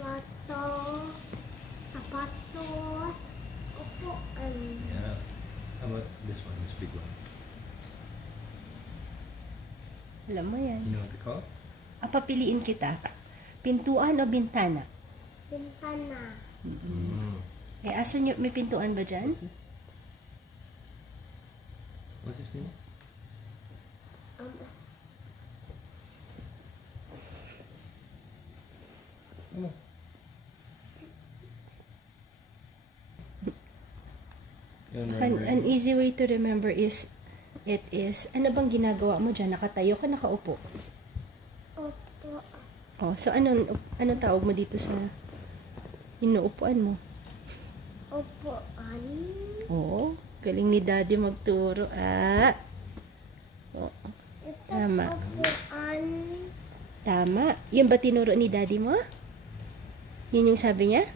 plato, sapatos, upuan. Yeah. How about this one, this big one? Alam mo yan. You know what they call it? Papiliin kita. Pintuan o bintana? Bintana. Eh, asan yung, may pintuan ba dyan? What's this name? Ano? An easy way to remember is, ano bang ginagawa mo dyan? Nakatayo ka, nakaupo? Opo. Oh, so anong tawag mo dito sa inuupuan mo? Upuan. Oo, galing ni Daddy magturo. Oh, Ito tama. upuan. Tama. Yun ba tinuro ni Daddy mo? Yun yung sabi niya?